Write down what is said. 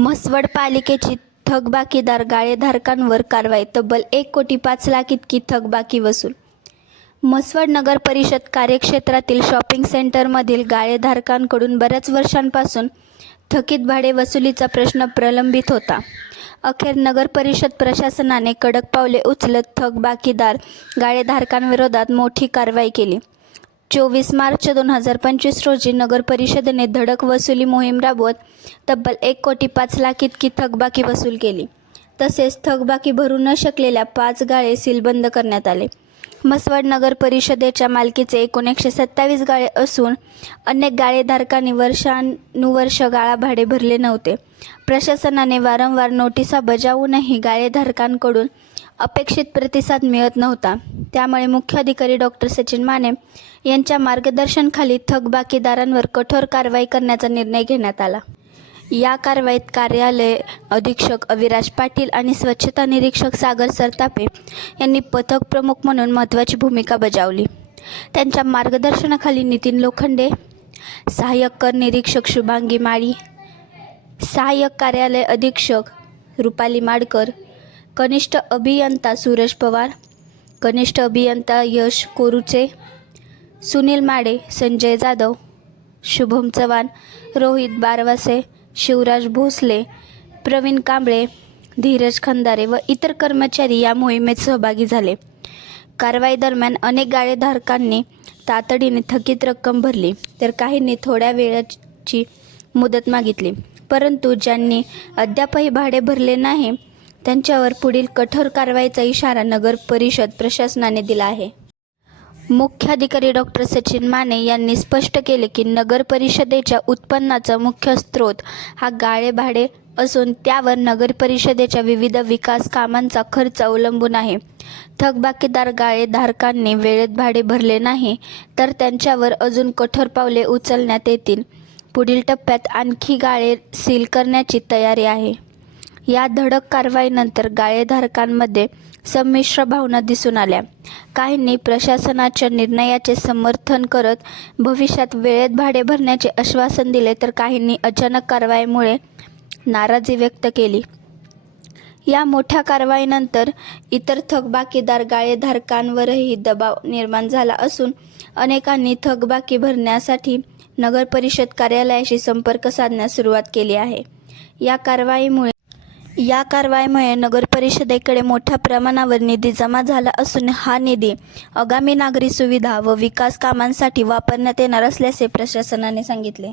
म्हसवड पालिकेची थकबाकीदार गाळेधारकांवर कारवाई तब्बल एक कोटी पाच लाख इतकी थकबाकी वसूल. म्हसवड नगर परिषद कार्यक्षेत्रातील शॉपिंग सेंटरमधील गाळेधारकांकडून बऱ्याच वर्षांपासून थकीत भाडे वसुलीचा प्रश्न प्रलंबित होता. अखेर नगर परिषद प्रशासनाने कडक पावले उचलत थकबाकीदार गाळेधारकांविरोधात मोठी कारवाई केली. चोवीस मार्च दोन हजार पंचवीस रोजी नगर परिषदेने धडक वसुली मोहीम राबवत तब्बल एक कोटी पाच लाख इतकी थकबाकी वसूल केली. तसेच थकबाकी भरू न शकलेल्या पाच गाळे सीलबंद करण्यात आले. मसवड नगर परिषदेच्या मालकीचे एकूण एकशे सत्तावीस गाळे असून अनेक गाळेधारकांनी वर्षानुवर्ष गाळा भाडे भरले नव्हते. प्रशासनाने वारंवार नोटिसा बजावूनही गाळेधारकांकडून अपेक्षित प्रतिसाद मिळत नव्हता. त्यामुळे मुख्याधिकारी डॉक्टर सचिन माने यांच्या मार्गदर्शनाखाली थकबाकीदारांवर कठोर कारवाई करण्याचा निर्णय घेण्यात आला. या कारवाईत कार्यालय अधीक्षक अविराज पाटील आणि स्वच्छता निरीक्षक सागर सरतापे यांनी पथक प्रमुख म्हणून महत्त्वाची भूमिका बजावली. त्यांच्या मार्गदर्शनाखाली नितीन लोखंडे सहाय्यक कर निरीक्षक शुभांगी माळी सहाय्यक कार्यालय अधीक्षक रुपाली माडकर कनिष्ठ अभियंता सूरज पवार कनिष्ठ अभियंता यश कोरुचे सुनील माडे संजय जाधव शुभम चव्हाण रोहित बारवासे शिवराज भोसले प्रवीण कांबळे धीरज खंदारे व इतर कर्मचारी या मोहिमेत सहभागी झाले. कारवाई दरम्यान अनेक गाळेधारकांनी तातडीने थकीत रक्कम भरली तर काहींनी थोड्या वेळाची मुदत मागितली. परंतु ज्यांनी अद्यापही भाडे भरले नाही त्यांच्यावर पुढील कठोर कारवाईचा इशारा नगर परिषद प्रशासनाने दिला आहे. मुख्याधिकारी डॉक्टर सचिन माने यांनी स्पष्ट केले की नगर परिषदेच्या उत्पन्नाचा मुख्य स्रोत हा गाळे भाडे असून त्यावर नगर परिषदेच्या विविध विकास कामांचा खर्च अवलंबून आहे. थकबाकीदार गाळेधारकांनी वेळेत भाडे भरले नाही तर त्यांच्यावर अजून कठोर पावले उचलण्यात येतील. पुढील टप्प्यात आणखी गाळे सील करण्याची तयारी आहे. या धडक कारवाईनंतर गाळेधारकांमध्ये संमिश्र भावना दिसून आल्या. काहींनी प्रशासनाच्या निर्णयाचे समर्थन करत भविष्यात वेळेत भाडे भरण्याचे आश्वासन दिले तर काहींनी अचानक कारवाईमुळे नाराजी व्यक्त केली. या मोठ्या कारवाईनंतर इतर थकबाकीदार गाळेधारकांवरही दबाव निर्माण झाला असून अनेकांनी थकबाकी भरण्यासाठी नगर परिषद कार्यालयाशी संपर्क साधण्यास सुरुवात केली आहे. या कारवाईमुळे या कारवाईमुळे नगरपरिषदेकडे मोठ्या प्रमाणावर निधी जमा झाला असून हा निधी आगामी नागरी सुविधा व विकास कामांसाठी वापरण्यात येणार असल्याचे प्रशासनाने सांगितले.